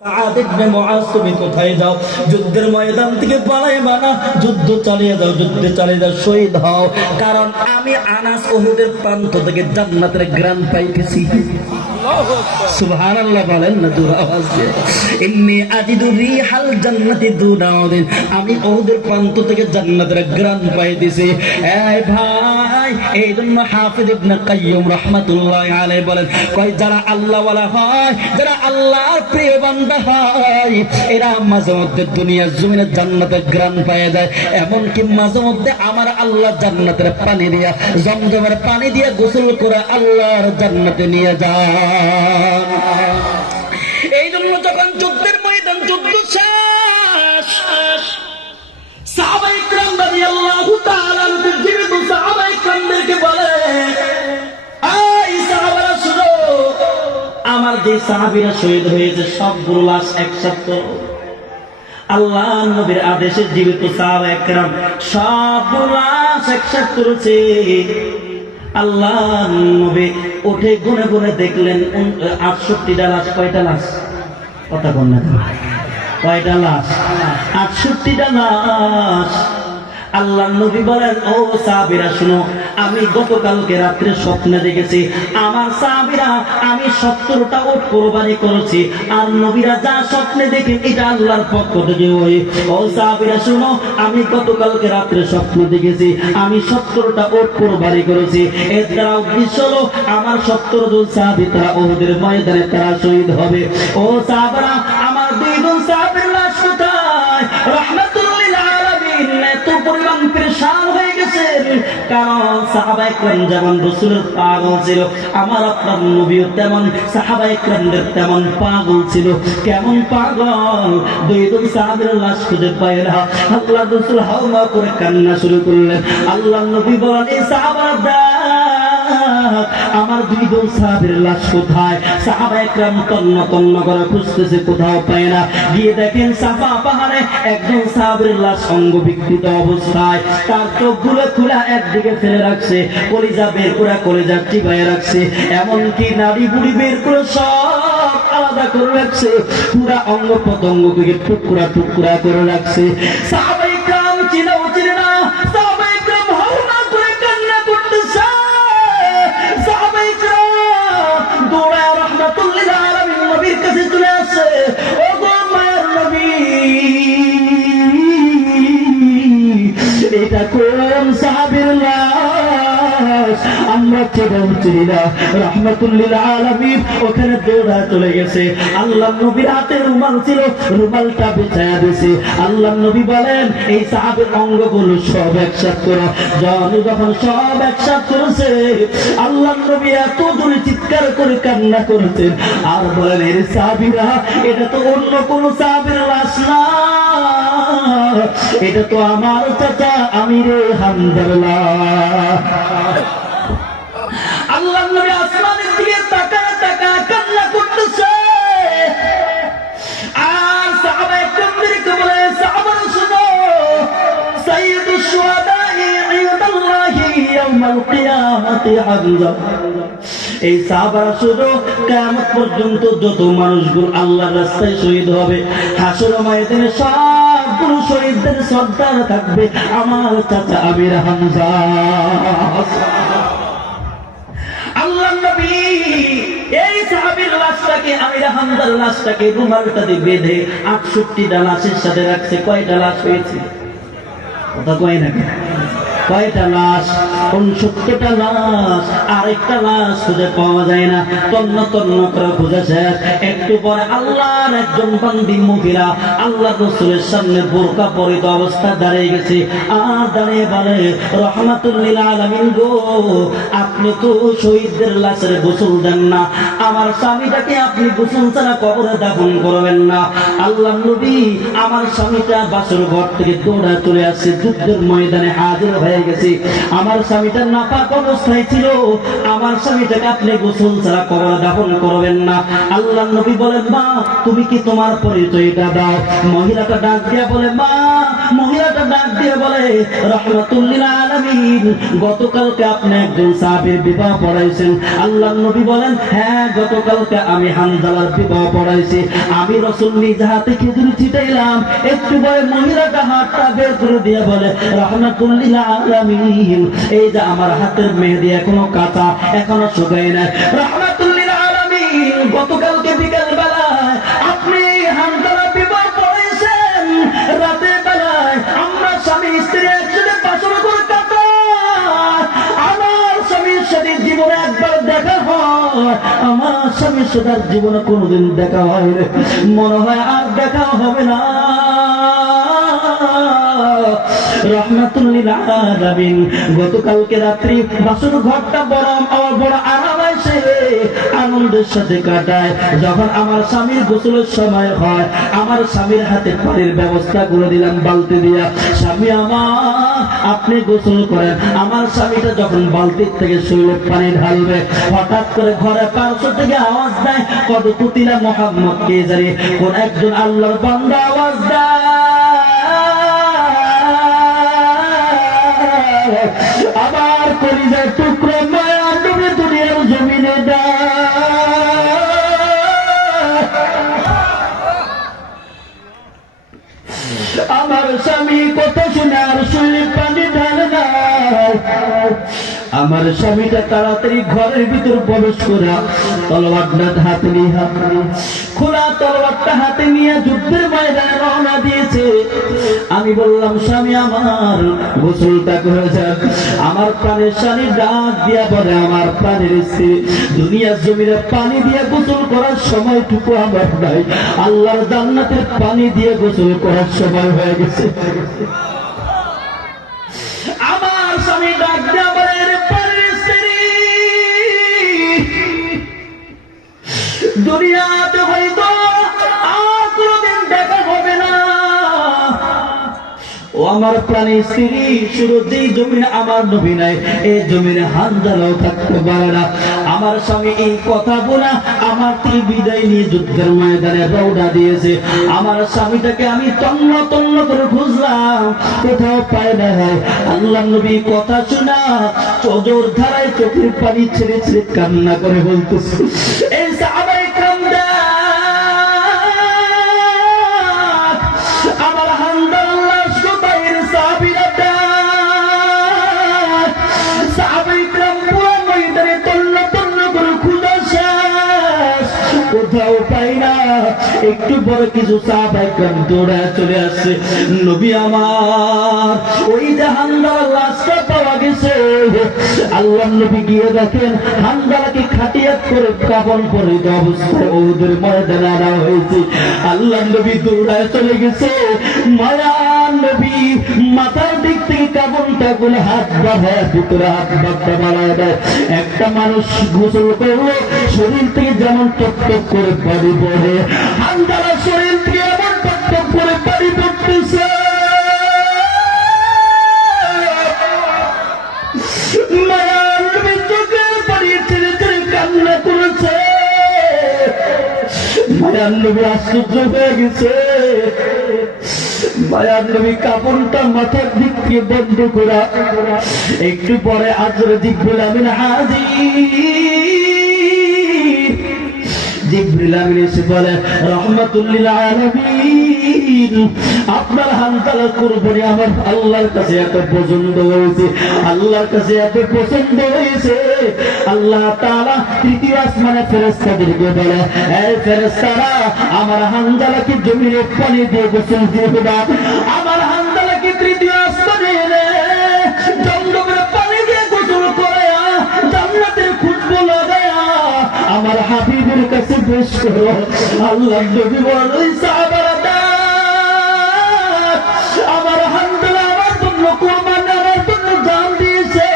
সাআদ ইবনে মুআজ তুমি কোথায় যাও? যুদ্ধের ময়দান থেকে পালাইবা না, যুদ্ধ চালিয়ে যাও, যুদ্ধে চালিয়ে যাও, শহীদ হও। কারণ আমি আনাস উহুদের প্রান্ত থেকে জান্নাতের গ্রান পাইতেছি। সুবহানাল্লাহ বলেন না জোরে আওয়াজ দিয়ে। ইন্নী আজিদু রিহাল জান্নাতি দুনা উদিন, আমি উহুদের প্রান্ত থেকে জান্নাতের গ্রান পাইতেছি। এই ভাই, এই জন্য হাফিজ ইবনে কাইয়্যিম রাহমাতুল্লাহি আলাইহি বলেন, কয় যারা আল্লাহ ওয়ালা হয়, যারা আল্লাহর প্রিয় বান্দা হয়, এরা মাঝে মধ্যে দুনিয়ার জমিনে জান্নাতের গ্রান পাওয়া যায়। এমনকি মাঝে মধ্যে আমার আল্লাহ জান্নাতের পানি দিয়া, জমজমের পানি দিয়ে গোসল করে আল্লাহর জান্নাতে নিয়ে যায়। এই জন্য যখন যুদ্ধের ময়দান, যুদ্ধ শেষ, সাহাবায়ে কেরাম রাদিয়াল্লাহু তাআলা আনহুদের জীবিত সাহাবায়ে কেরামদেরকে বলে, এই সাহাবারা শুনো, আমার যে সাহাবীরা শহীদ হয়েছে সবগুলো লাশ একসাথে আল্লাহ নবীর আদেশে জীবিত সাহাবায়ে কেরাম সবগুলো লাশ একসাথে করেছে। আল্লাহ নবী উঠে গুনে গুনে দেখলেন 68টা লাশ। কয়টা লাশ? কথা বল না, কয়টা লাশ? 68টা লাশ। আল্লাহ নবী বলেন, ও সাহাবীরা শুনো, আমি গতকালকে রাত্রে স্বপ্নে দেখেছি আমার সাহাবীরা আমি 70টা উট কুরবানি করেছি। আর নবীরা যা স্বপ্নে দেখে এটা আল্লাহর পক্ষ থেকে হয়। ও সাহাবীরা শুনো, আমি গতকালকে রাত্রে স্বপ্ন দেখেছি আমি 70টা উট কুরবানি করেছি। এর দ্বারা উদ্দেশ্য হলো আমার 70 জন সাহাবী তারা উহুদের ময়দানে তারা শহীদ হবে। ও সাহাবারা, আমার 2 জন সাহাবীর লাশ কোথায়? রাহমাতুল লিল আলামিন এত পরিমাণ পেরেশান হয়ে গেছে, কারণ সাহাবায়ে কেরাম যেমন রাসূলের পাগল ছিল, আমার আপনার নবীও তেমন সাহাবায়ে কেরামদের তেমন পাগল ছিল। কেমন পাগল? 2 জন সাহাবীর লাশ খুঁজে পায় না। আল্লাহ রাসূল হাওমা করে কান্না শুরু করলেন। আল্লাহ নবী বলেন, এই সাহাবারা আমার 2 জন সাহাবীর লাশ কোথায়? সাহাবায়ে কেরাম তন্ন তন্ন করে খুঁজতেছে, কোথাও পায় না। গিয়ে দেখেন সাফা পাহাড়ে একজন সাহাবীর লাশ অঙ্গ বিকৃত অবস্থায়, তার চোখগুলো খোলা একদিকে ফেলে রাখছে, কলিজা বের করে কলিজা চিবায়ে রাখছে, এমনকি নাড়ি বুড়ি বের করে সব আলাদা করে রাখছে, পুরা অঙ্গ প্রত্যঙ্গকে টুকরা টুকরা করে রাখছে। সাহাবায়ে কেরাম চিনাও চিনে না, সাহাবায়ে কেরাম হাওমা করে কান্না করতেছে। সাহাবায়ে কেরাম দৌড়ায় রাহমাতুল লিল আলামিন নবীর কাছে চলে আসে, ও গো মায়ের নবী, এটা কোন সাহাবীর লাশ? আমরা চিনি না। রাহমাতুল লিল আলামিন ওখানে দৌড়া চলে গেছে। আল্লাহ নবীর হাতে রুমাল ছিল, রুমালটা বিছায়া দিয়েছে। আল্লাহ নবী বলেন, এই সাহাবীর অঙ্গগুলো সব একসাথে করো। যখন সব একসাথে করেছে, আল্লাহ নবী এত জোরে চিৎকার করে কান্না করেছেন আর বলেন, এর সাহাবীরা, এটা তো অন্য কোন সাহাবীর লাশ না, এটা তো আমার চাচা আমিরে হামজার লাশ। আল্লাহ নবী আসমানের দিকে তাকায় তাকায় কান্না করতেছে। আর সাহাবায়ে কেরামদেরকে বলে, সাহাবারা শুনো, সাইয়্যিদুশ শুহাদা'i ইনদাল্লাহি ইয়াওমাল কিয়ামাতি হামজা। এই সাহাবারা শুনো, কিয়ামত পর্যন্ত যত মানুষগুলো আল্লাহর রাস্তায় শহীদ হবে, হাসর ময়দানে সবগুলো শহীদদের সর্দার থাকবে আমার চাচা আমির হামজা। আল্লাহ নবী এই সাহাবীর লাশটাকে, আমির হামজার লাশটাকে রুমালটা দিয়ে বেঁধে 68টা লাশের সাথে রাখছে। কয়টা লাশ হয়েছে? কথা কয় না, কয়টা লাশ? 69টা লাশ। আরেকটা লাশ খুঁজে পাওয়া যায় না, তন্ন তন্ন করে খুঁজে শেষ। একটু পরে আল্লাহর একজন বান্দি মহিলা আল্লাহ রাসূলের সামনে বোরকা পরিত অবস্থায় দাঁড়িয়ে গেছে। আর দাঁড়িয়ে বলে, রাহমাতুল লিল আলামিন গো, আপনি তো শহীদদের লাশের গোসল দেন না, আমার স্বামীটাকে আপনি গোসল ছাড়া কবরে দাফন করবেন না। আল্লাহ নবী, আমার স্বামীটা বাসর ঘর থেকে দৌড়া চলে আসছে, যুদ্ধের ময়দানে হাজির হয়ে গেছে। আমার স্বামীটা নাপাক অবস্থায় ছিল, আমার স্বামীটাকে আপনি গোসল ছাড়া কবরে দাফন করবেন না। আল্লাহ নবী বলেন, মা তুমি কি তোমার পরিচয়টা দাও? মহিলাটা ডাক দিয়া বলে, মা মহিলাটা ডাক দিয়ে বলে, রাহমাতুল লিল আলামিন, গতকালকে আপনি একজন সাহাবীর বিবাহ পড়াইছেন। আল্লাহর নবী বলেন, হ্যাঁ, গতকালকে আমি হানজালার বিবাহ পড়াইছি। আমি রাসূল নিজ হাতে খেজুর ছিটাইলাম। একটু পরে মহিলাটা হাতটা বের করে দিয়ে বলে, রাহমাতুল লিল আলামিন, এই যে আমার হাতের মেহেদি এখনো কাঁচা, এখনো শুকায় না। রাহমাতুল লিল আলামিন, গতকালকে বিকেল বেলায় আপনি হানজালা বিবাহ পড়াইছেন। রাতের বেলায় আমরা স্বামী স্ত্রী একসাথে বাসর করতাম। আমার স্বামীর সাথে জীবনে একবার দেখা হয়, আমার স্বামীর সাথে জীবনে কোনোদিন দেখা হয় না, মনে হয় আর দেখা হবে না। রাহমাতুল লিল আলামিন, গতকালকে রাত্রি বাসর ঘরটা বড় আরাম আসে, আনন্দের সাথে কাটায়। যখন আমার স্বামীর গোসলের সময় হয়, আমার স্বামীর হাতে পানির ব্যবস্থা করে দিলাম বালতি দিয়া। স্বামী আমার, আপনি গোসল করেন। আমার স্বামীটা যখন বালতির থেকে শরীরে পানি ঢালবে, হঠাৎ করে ঘরে পার্শ্ব থেকে আওয়াজ দেয়, কত কুতিলা মুহাম্মদ, কে জানি কোন একজন আল্লাহর বান্দা আওয়াজ দেয়। আবার কলিজার টুকরো মায়া ডুবে দুনিয়ার জমিনে আমার স্বামী কথা শুনে আর শরীরে পানি ঢালে না। আমার স্বামীটা তাড়াতাড়ি ঘরের ভিতর প্রবেশ করা, তলোয়ারটা হাতে নিয়ে, খোলা তলোয়ারটা হাতে নিয়ে যুদ্ধের ময়দানে রওনা দিয়েছে। আমি বললাম, স্বামী আমার, গোসলটা করে যাক। আমার প্রাণের স্বামী ডাক দিয়া বলে, আমার প্রাণের স্ত্রী, দুনিয়ার জমিনে পানি দিয়ে গোসল করার সময়টুকু আমার নাই, আল্লাহর জান্নাতের পানি দিয়ে গোসল করার সময় হয়ে গেছে। আমার স্বামী ডাক দিয়া বলে, প্রাণের স্ত্রী, দুনিয়াতে হয়তো আর কোনদিন দেখা হবে না। ও আমার প্রাণের স্ত্রী, শুধু যেই জমিনে আমার নবী নাই, এই জমিনে হানজালাও থাকতে পারে না। আমার স্বামী এই কথা বলা আমার থেকে বিদায় নিয়ে যুদ্ধের ময়দানে রওনা দিয়েছে। আমার স্বামীটাকে আমি তন্ন তন্ন করে খুঁজলাম, কোথাও পাই না। আল্লাহর নবী কথা শোনা চোজোর ধারায় চোখের পানি ছেড়ে ছেড়ে কান্না করে বলতেছে, এই সাহাবায়ে কেরাম, আমার হানজালার লাশ কোথায়? সাহাবীরা সাহাবায়ে কেরাম পুরো ময়দানে তন্ন তন্ন করে খুঁজা শেষ, কোথাও পাই না। একটু বড় কিছু সাহাবায়ে কেরাম দৌড়ে চলে আসছে। নবী আমার, ওই যে হানজালার লাশটা পাওয়া গেছে। আল্লাহর নবী গিয়ে দেখেন হানজালাকে খাটিয়াত করে কাফন পরিহিত অবস্থায় ওদের ময়দানে আনা হয়েছে। আল্লাহর নবী দৌড়ায় চলে গেছে। মায়ার নবী মাথার দিক থেকে কাফনটা গুলো হাত বাঁধায়, ভিতরে হাত বাঁধতে বাড়ায় দেয়। একটা মানুষ গোসল করলো, শরীর থেকে যেমন টক টক করে পানি পড়ে, হানজালার শরীর থেকে এমন টক টক করে পানি পড়তেছে। মায়ার নবী চোখের পানি ছেড়ে ছেড়ে কান্না করেছে। মায়ার নবী আশ্চর্য হয়ে গেছে। মায়ার নবী কাপড়টা মাথার দিক থেকে বন্ধ করা। একটু পরে আজরে জিবরিল আমিন হাজির। জিবরিল আমিন এসে বলে, রাহমাতুল লিল আলামিন, আপনার হানজালার কুরবানি আমার আল্লাহর কাছে এত পছন্দ হয়েছে, আল্লাহর কাছে এত পছন্দ হয়েছে। আল্লাহ তাআলা তৃতীয় আসমানে ফেরেশতাদেরকে বলে, এই ফেরেশতারা, আমার হানজালাকে জমিনে পানি দিয়ে গোসল দিবে না। আমার হানজালাকে তৃতীয় আসমানে জমজমের পানি দিয়ে গোসল করে জান্নাতের খুশবু লাগায়া আমার হাবিবের কাছে পেশ করো। আল্লাহর নবী বলেন, সাহাবারা, আমার হানজালা আমার জন্য কুরবানি, আমার জন্য জান দিয়েছে।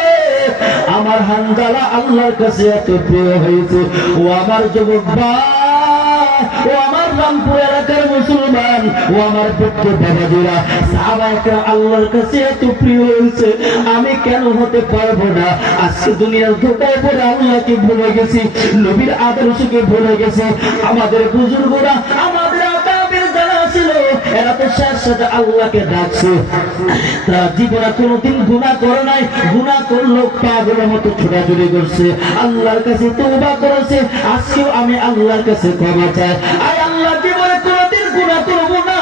আমার হানজালা আল্লাহর কাছে এত প্রিয় হয়েছে। ও আমার যুবক ভাই, ও আমার রামপুর এলাকার মুসলমান, ও আমার পুত্র বাবাজিরা, সাহাবায়ে কেরাম আল্লাহর কাছে এত প্রিয় হয়েছে, আমি কেন হতে পারবো না? আজকে দুনিয়ার ধোঁকায় পড়ে আল্লাহকে ভুলে গেছি, নবীর আদর্শকে ভুলে গেছি। আমাদের বুজুর্গরা, আমাদের আকাবের যারা ছিল, এরা তো সাথে সাথে আল্লাহকে ডাকছে। তারা জীবনে কোনোদিন গুনাহ করে নাই, গুনাহ করলো পাগলের মতো ছোটাছুটি করছে, আল্লাহর কাছে তওবা করেছে। আজকেও আমি আল্লাহর কাছে ক্ষমা চাই। আয় আল্লাহ, জীবনে কোনোদিন গুনাহ করবো না,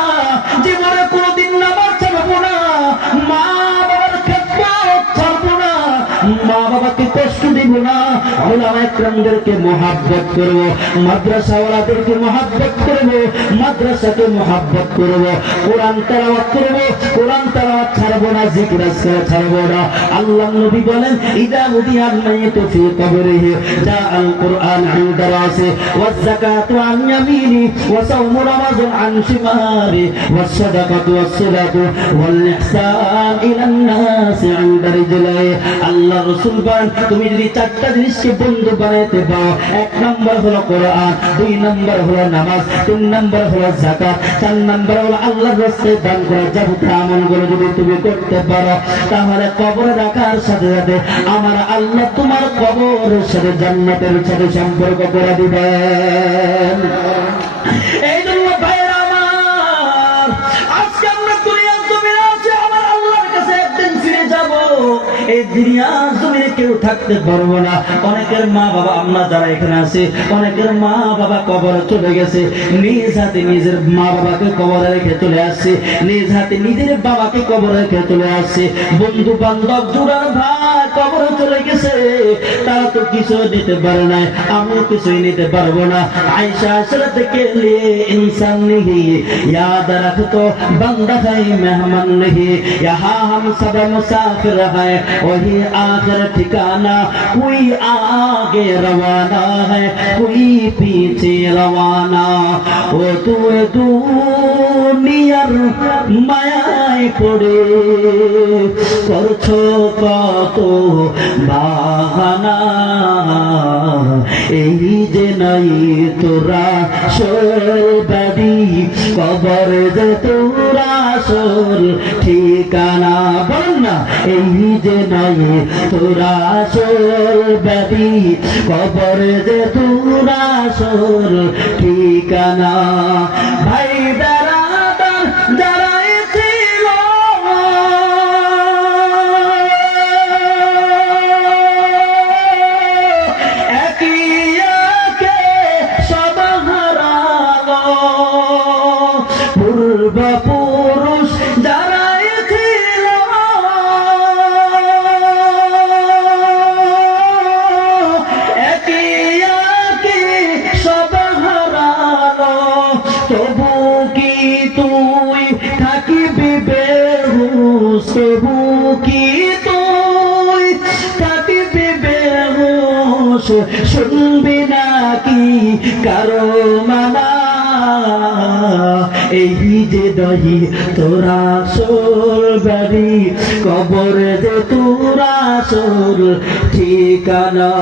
জীবনে কোনোদিন নামাজ ছাড়বো না, মা বাবার খেদমত ছাড়বো না, মা বাবাকে কষ্ট দিব না, উলামায়ে কেরামদেরকে মহব্বত করব, মাদ্রাসাওয়ালাদেরকে মহব্বত করব, মাদ্রাসাকে মহব্বত করব, কোরআন তেলাওয়াত করব, কোরআন তেলাওয়াত ছাড়বো না, জিকির আজকার ছাড়বো না। আল্লাহর নবী বলেন, ইদা উদিয়াল মাইয়িতু ফি কবরিহি জাআল কুরআন ইনদা রাসি ওয়াজ যাকাতু আন ইয়ামিনি ওয়া সাওমু রামাযান আন শিমালি ওয়াস সাদাকাতু ওয়াস সালাতু ওয়াল ইহসান ইলান নাসি ইনদা রিজলাই। আল্লাহ রাসূল বলেন, তুমি যদি চারটা জিনিসকে বন্ধু বানাইতে পারো, এক নম্বর হলো কোরআন, দুই নম্বর হলো নামাজ, তিন নম্বর হলো যাকাত, চার নম্বর হলো আল্লাহর রাস্তায় দান করা, যাবতীয় আমলগুলো যদি তুমি করতে পারো, তাহলে কবরে রাখার সাথে সাথে আমার আল্লাহ তোমার কবরের সাথে জান্নাতের সাথে সম্পর্ক করে দিবেন। এই জন্য ভাইরা আমার, আজকে আমরা দুনিয়ার জমিনে আছি, আমার আল্লাহর কাছে একদিন ফিরে যাব। এই দুনিয়ার জমিনে কেউ থাকতে পারবো না। অনেকের মা বাবা, আমরা যারা এখানে আছি, অনেকের মা বাবা কবরে চলে গেছে, নিজ হাতে নিজের মা বাবাকে কবরে রেখে চলে আসছে, নিজ হাতে নিজের বাবাকে কবরে রেখে চলে আসছে। বন্ধু বান্ধব জুড়ার ভাই কবরে চলে গেছে, তারা তো কিছু দিতে পারে না, আমিও কিছুই নিতে পারবো না। আয়েশা হযরত के लिए इंसान नहीं, याद रखो बंदा है मेहमान नहीं, यहाँ हम सब मुसाफिर है, वही आखिर ठिकाना, कोई आगे रवाना है, कोई पीछे रवाना। ओ तू দুনিয়ার মায়ায় পড়ে করছো কত বাহানা, এই যে নাই তোরা বাড়ি, কবর যে তোরা সোল ঠিকানা। বল না, এই যে নাই তোরা বাড়ি, কবর যে তোরা সোল ঠিকানা। ভাই বেড়াদার যারা ছিল, একই একে সব হারালো, পূর্বপুরুষ যারা ছিল, একই একে সব হারালো, তবু কি তুই থাকিবি বেহুশ, তবু কি তুই থাকিবি বেহুশ, শুনবি নাকি কারো মানা, এই যে দহি তোরা সোর বাড়ি, কবর যে তোরা সোর ঠিকানা।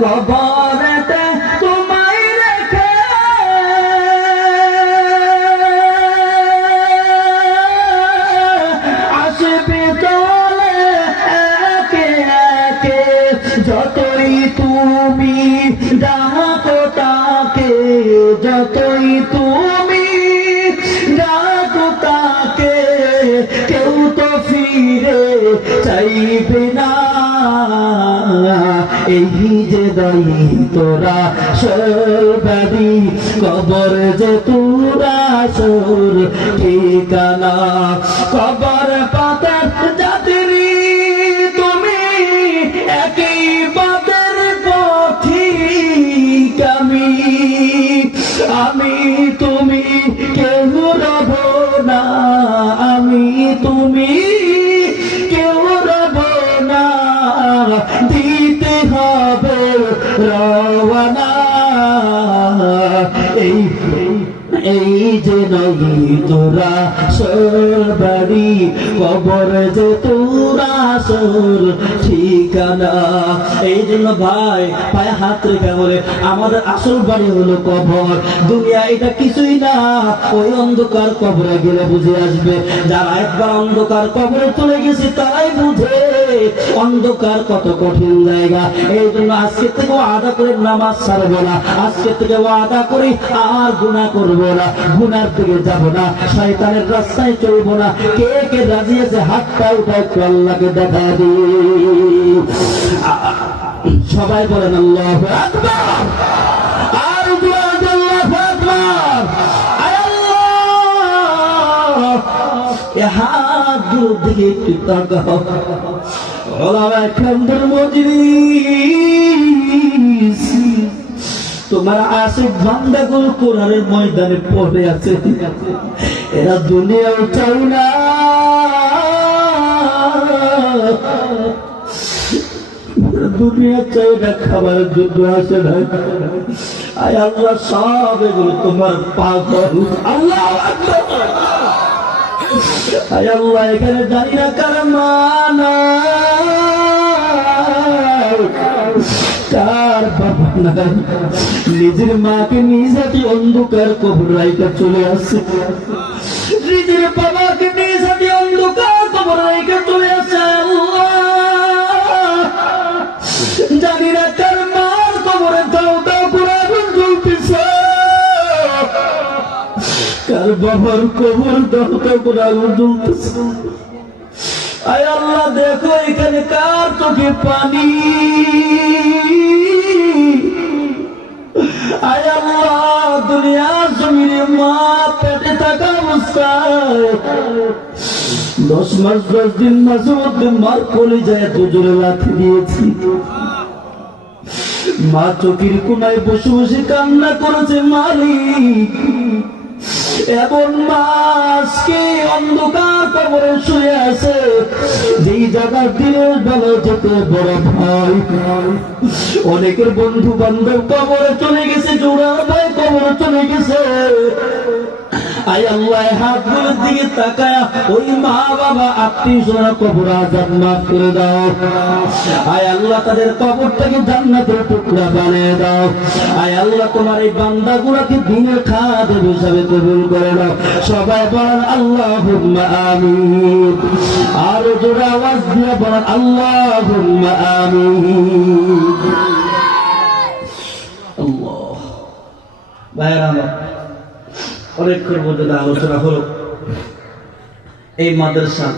কবরেতে তোমায় রেখে আসবে চলে একে একে, যতই তুমি ডাকো তাকে, যতই তুমি ডাকো তাকে, কেউ তো ফিরে চাইবে না। এই যে দই তোরা সবারি, কবর যে তোরা সোর ঠিকানা। কবর পাতার যাত্রী তুমি, একই বাতের পথিক আমি তুমি কেউ রব না, আমি তুমি কেউ রব না, দিতে হবে রওয়ানা। এই যে নই তোরা সবারি, কবর যে তোরা সোর ঠিকানা। এই জন্য ভাই পায়ে হাত রেখে বলে, আমাদের আসল বাড়ি হলো কবর, দুনিয়া এটা কিছুই না। ওই অন্ধকার কবরে গেলে বুঝে আসবে, যারা একবার অন্ধকার কবরে চলে গেছে তারাই বুঝে অন্ধকার কত কঠিন জায়গা। এই জন্য আজকে থেকে ওয়াদা করে নামাজ ছাড়বো না, আজকে থেকে ওয়াদা করি আর গুনাহ করবো না, গুনার দিকে যাবো না, শয়তানের রাস্তায় চলবো না। কে কে রাজি আছে হাতটা উঠায় আল্লাহকে দেখা দিই। সবাই বলেন আল্লাহু আকবার। আর আল্লাহু আকবার। আয় আল্লাহ, এ হাতগুলোর দিকে একটু তাকাও। ওলামায়ে কেরামের মজলিস, তোমার আশিক বান্দাগুলো কোরআনের ময়দানে পড়ে আছে। এরা দুনিয়াও চাই না, দুনিয়া চাই না, খাবারের জন্য আসে না। আয় আল্লাহ, সব এগুলো তোমার পাগল। আল্লাহু আকবার। আয় আল্লাহ, এখানে জানি না কার মানা, কার বাবা নাই, নিজের মাকে নিজ হাতে অন্ধকার কবর রাইকা চলে আসছে, নিজের বাবাকে নিজ হাতে অন্ধকার কবর রাইকা চলে আসছে। জানি না কার মার কবরে দাও দাও করে আগুন জ্বলতেছে, কার বাবার কবর দাও দাও করে আগুন জ্বলতেছে। আয় আল্লাহ, দেখো এখানে কার চোখে পানি। আয় আল্লাহ, দুনিয়ার জমিনে মা পেটে থাকা অবস্থায় 10 মাস 10 দিন মাঝে মধ্যে মার কোলে যায় দুজনে লাথি দিয়েছি। মা চোখের কোনায় বসে বসে কান্না করেছে, মালিক এমন মাসকে অন্ধকার কবরে শুয়ে আছে, যেই জায়গার দিনের বেলা যেতে বড় ভয়। অনেকের বন্ধু বান্ধব কবরে চলে গেছে, জোড়ার ভাই কবরে চলে গেছে। আয় আল্লাহ, হাতগুলোর দিকে তাকায় ওই মা বাবা আত্মীয়স্বজনের কবর আযাব মাফ করে দাও। আয় আল্লাহ, তাদের কবরটাকে জান্নাতের টুকরা বানিয়ে দাও। আয় আল্লাহ, তোমার এই বান্দাগুলোকে দিনের খাদেম হিসাবে কবুল করে নাও। সবাই বলেন আল্লাহুম্মা আমিন। আর জোরে আওয়াজ দিয়ে বলেন আল্লাহুম্মা আমিন। আল্লাহ। ভাইরা আমার, অনেকক্ষণ মধ্যে আলোচনা হলো এই মাদ্রাসা